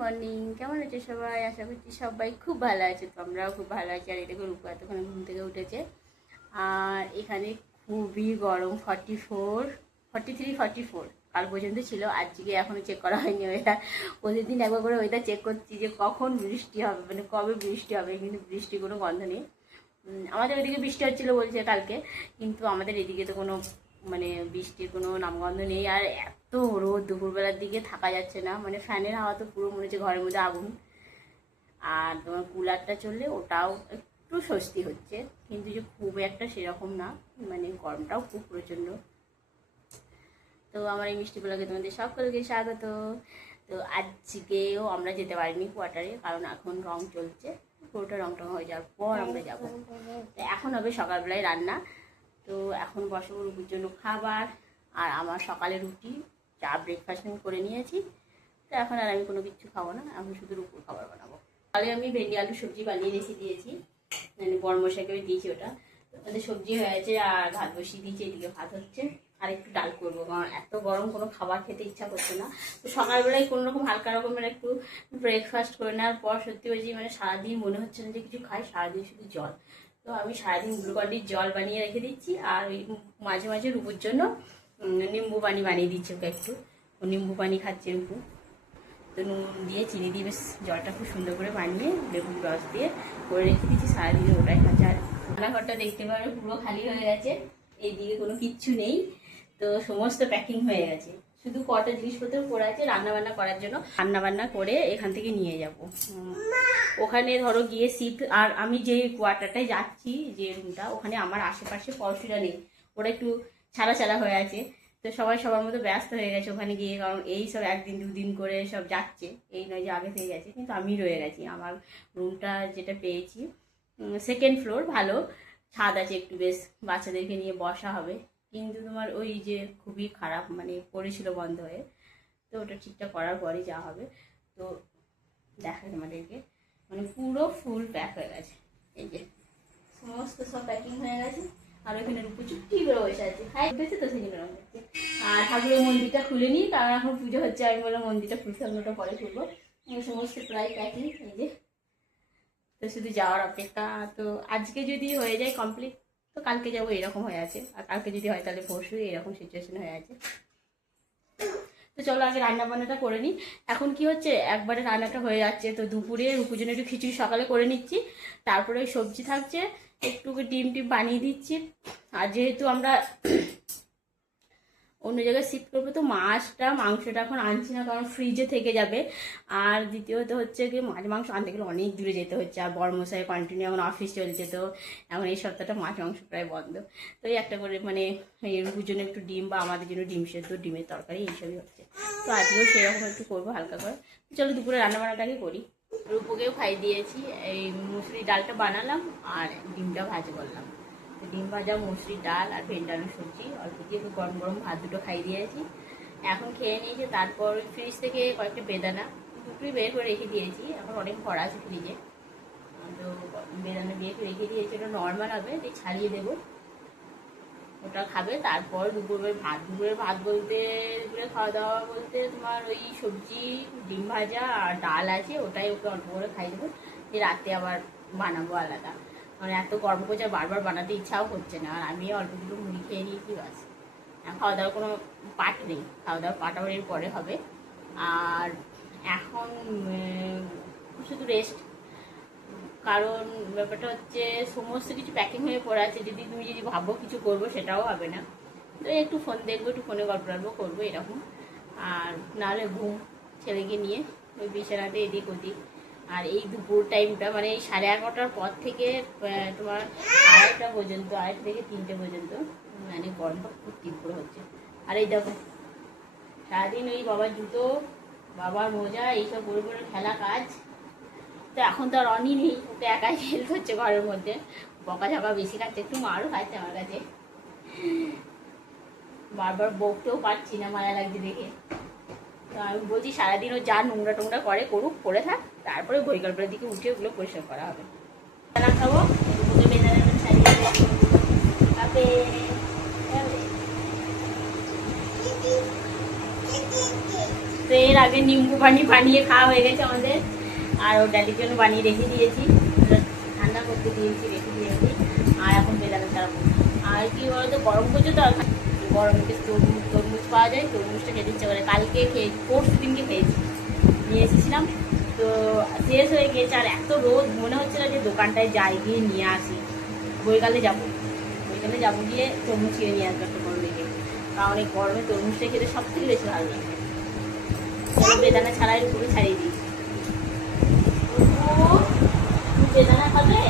Morning, কেমন আছে সবাই? আশা করছি সবাই খুব ভালো আছে। তো আমরাও খুব ভালো আছি। আর এদিকে রূপা এতক্ষণ ঘুম থেকে উঠেছে। আর এখানে খুবই গরম, 43-44 কাল পর্যন্ত ছিল। আজকে এখনও চেক করা হয়নি ওয়েদার। প্রতিদিন একবার করে ওয়েদার চেক করছি যে কখন বৃষ্টি হবে, মানে কবে বৃষ্টি হবে, কিন্তু বৃষ্টির কোনো গন্ধ নেই। আমাদের ওইদিকে বৃষ্টি হচ্ছিলো বলছে কালকে, কিন্তু আমাদের এদিকে তো কোনো মানে বৃষ্টির কোনো নামগন্ধ নেই। আর এত রোদ, দুপুরবেলার দিকে থাকা যাচ্ছে না, মানে ফ্যানের হাওয়া তো পুরো মনে হচ্ছে ঘরের মধ্যে আগুন। আর তোমার কুলারটা চললে ওটাও একটু স্বস্তি হচ্ছে, কিন্তু যে খুব একটা সেরকম না, মানে গরমটাও খুব প্রচণ্ড। তো আমার এই মিষ্টিগুলোকে তোমাদের সকলকে স্বাগত। তো আজকেও আমরা যেতে পারিনি কোয়ার্টারে, কারণ এখন রং চলছে। পুরোটা রং টং হয়ে যাওয়ার পর আমরা যাবো। এখন হবে সকালবেলায় রান্না। তো এখন বসাবো রুটির জন্য খাবার, আর আমার সকালে রুটি চা ব্রেকফাস্ট আমি করে নিয়েছি। তো এখন আর আমি কোনো কিছু খাবো না, এখন শুধু রুটির খাবার বানাবো। তাহলে আমি ভেন্ডি আলু সবজি বানিয়ে রেখে দিয়েছি, মানে বড়মশাইকে দিয়েছি ওটা। ওদের সবজি হয়েছে আর ভাত বসিয়ে দিয়েছি, এদিকে ভাত হচ্ছে। আর একটু ডাল করবো, কারণ এত গরম কোনো খাবার খেতে ইচ্ছা করছে না। তো সকালবেলায় কোনো রকম হালকা রকমের একটু ব্রেকফাস্ট করে নেওয়ার পর সত্যি বলছি মানে সারাদিন মনে হচ্ছে না যে কিছু খাই, সারাদিন শুধু জল। তো আমি সারাদিন গ্লুকন্ডির জল বানিয়ে রেখে দিচ্ছি, আর ওই মাঝে মাঝে রুপুর জন্য নিম্বু পানি বানিয়ে দিচ্ছি ওকে একটু। ও নিম্বু পানি খাচ্ছে রুপু। তো নুন দিয়ে চিনি দিয়ে বেশ জলটা খুব সুন্দর করে বানিয়ে লেবুর রস দিয়ে করে রেখে দিচ্ছি, সারাদিনে ওটাই খাচ্ছে। আর রান্নাঘরটা দেখতে পারো পুরো খালি হয়ে গেছে, এইদিকে কোনো কিচ্ছু নেই। তো সমস্ত প্যাকিং হয়ে গেছে, শুধু কটা জিনিসপত্র পড়ে আছে রান্নাবান্না করার জন্য। রান্নাবান্না করে এখান থেকে নিয়ে যাব ওখানে, ধরো গিয়ে শিফট। আর আমি যে কোয়ার্টারটায় যাচ্ছি, যে রুমটা, ওখানে আমার আশেপাশে পড়াশোনা নেই, ওরা একটু ছাড়া ছাড়া হয়ে আছে। তো সবাই সবার মতো ব্যস্ত হয়ে গেছে ওখানে গিয়ে, কারণ এই সব একদিন দুদিন করে সব যাচ্ছে, এই নয় যে আগে থেকে গেছে। কিন্তু আমি রয়ে গেছি। আমার রুমটা যেটা পেয়েছি সেকেন্ড ফ্লোর, ভালো ছাদ আছে, একটু বেশ বাচ্চাদেরকে নিয়ে বসা হবে। কিন্তু তোমার ওই যে খুবই খারাপ, মানে পড়েছিল বন্ধ হয়ে। তো ওটা ঠিকঠাক করার পরই যা হবে। তো দেখাই তোমাদেরকে, মানে পুরো ফুল প্যাক হয়ে গেছে। এই যে সমস্ত সব প্যাকিং হয়ে গেছে। আর ওইখানে রূপু চুপটি করে বসে আছে, খাই উঠেছে তো সেই জন্য রঙ হচ্ছে। আর ঠাকুরের মন্দিরটা খুলে নিই, কারণ এখন পুজো হচ্ছে। আমি বললাম মন্দিরটা খুলতে হবে, ওটা পরে খুলবো। সমস্ত প্রায় প্যাকিং। এই যে তো শুধু যাওয়ার অপেক্ষা। তো আজকে যদি হয়ে যায় কমপ্লিট, তো কালকে যাবো, এরকম হয়ে আছে। আর কালকে যদি হয় তাহলে পরশু, এরকম সিচুয়েশন হয়ে আছে। তো চলো আগে রান্না বান্নাটা করে নিই। এখন কি হচ্ছে, একবারে রান্নাটা হয়ে যাচ্ছে। তো দুপুরে রুপুর জন্য একটু খিচুড়ি সকালে করে নিচ্ছি, তারপরে সবজি থাকছে, একটু ডিম টিম বানিয়ে দিচ্ছি। আর যেহেতু আমরা অন্য জায়গায় শিফট করবো, তো মাংসটা এখন আনছি না, কারণ ফ্রিজে থেকে যাবে। আর দ্বিতীয়ত হচ্ছে কি, মাংস আনতে গেলে অনেক দূরে যেতে হচ্ছে। আর বড়মশাই কন্টিনিউ এখন অফিস চলছে, তো এখন এই সপ্তাহটা মাংস প্রায় বন্ধ। তো এই একটা করে মানে রুপুর জন্য একটু ডিম, বা আমাদের জন্য ডিম সেদ্ধ, ডিমের তরকারি, এইসবই হচ্ছে। তো আজকেও সেরকম একটু করবো হালকা করে। চলো দুপুরে রান্নাবান্নাটাকে করি। রূপুকেও খাই দিয়েছি, এই মুসুরি ডালটা বানালাম আর ডিমটা ভাজি করলাম। ডিম ভাজা, মুসুরি ডাল আর ভেন্ডি আলু সবজি অল্প দিয়ে গরম গরম ভাত দুটো খাই দিয়েছি। এখন খেয়ে নিয়েছি। তারপর ফ্রিজ থেকে কয়েকটা বেদানা দুটোই বের করে রেখে দিয়েছি, এখন অনেক ভরা আছে ফ্রিজে। তো বেদানা দিয়ে রেখে দিয়েছি, ওটা নর্মাল হবে, দিয়ে ছাড়িয়ে দেবো, ওটা খাবে। তারপর দুপুরের ভাত বলতে, দুপুরে খাওয়া দাওয়া বলতে তোমার ওই সবজি, ডিম ভাজা আর ডাল আছে, ওটাই ওকে অল্প করে খাই দেবো। যে রাতে আবার বানাবো আলাদা, মানে এত গরম করছে, বারবার বানাতে ইচ্ছাও করছে না। আর আমি অল্প দুটো মুড়ি খেয়ে নিয়েছি, বাস। খাওয়া দাওয়ার কোনো পাট নেই, খাওয়া দাওয়ার পাট আবার এর পরে হবে। আর এখন শুধু রেস্ট, কারণ ব্যাপারটা হচ্ছে সমস্ত কিছু প্যাকিং হয়ে পড়ে আছে। তুমি যদি ভাবো কিছু করবো, সেটাও হবে না। তো একটু ফোন দেখবো, একটু ফোনে গল্প করবো, এরকম। আর নাহলে ঘুম, ছেলেকে নিয়ে ওই বিছানাতে এদিক ওদিক। আর এই দুপুর টাইমটা মানে এই 11:30টার পর থেকে তোমার 2:30টা পর্যন্ত, 2:30 থেকে 3টে পর্যন্ত, মানে গরমটা খুব তীব্র হচ্ছে। আর এই দেখো সারাদিন ওই বাবার জুতো, বাবার মোজা, এইসব করে করে খেলা কাজ। তো এখন তো আর অনই নেই, ওকে একাই খেলতে হচ্ছে ঘরের মধ্যে। বকাঝকা বেশি খাচ্ছে, একটু মারও খাচ্ছে আমার কাছে। বারবার বকতেও পারছি না, মায়া লাগছে দেখে। তো আমি বলছি সারাদিন ও যা নোংরা টোংরা করে করুক, করে থাক, তারপরে বৈকালবেলার দিকে উঠে ওগুলো পরিষ্কার করা হবে। বেদানা খাবো, বেদানাটা ছাড়িয়ে খাবে। তো এর আগে নিম্বু পানি বানিয়ে খাওয়া হয়ে গেছে আমাদের। আর ও ড্যাডির জন্য বানিয়ে রেখে দিয়েছি, ঠান্ডা করতে দিয়েছি, রেখে দিয়েছি। আর এখন বেদানা ছাড়াবো। আর কি বলতো, গরম করছে তো, গরমে তরমুজ পাওয়া যায়, তরমুজটা খেতে ইচ্ছা করে। কালকে খেয়েছি, পরশু দিনকে খেয়েছি, নিয়ে এসেছিলাম, তো শেষ হয়ে গিয়েছে। আর এত রোদ, মনে হচ্ছিল যে দোকানটায় যাই, গিয়ে নিয়ে আসি। বইকালে যাবো গিয়ে তরমুজ কিনে নিয়ে আসবো একটা বড় দেখে, কারণ এই গরমে তরমুজটা খেতে সব থেকে বেশি ভালো লাগে। বেদানা ছাড়াই পুরো ছাড়িয়ে দিই। বেদানা খাবে?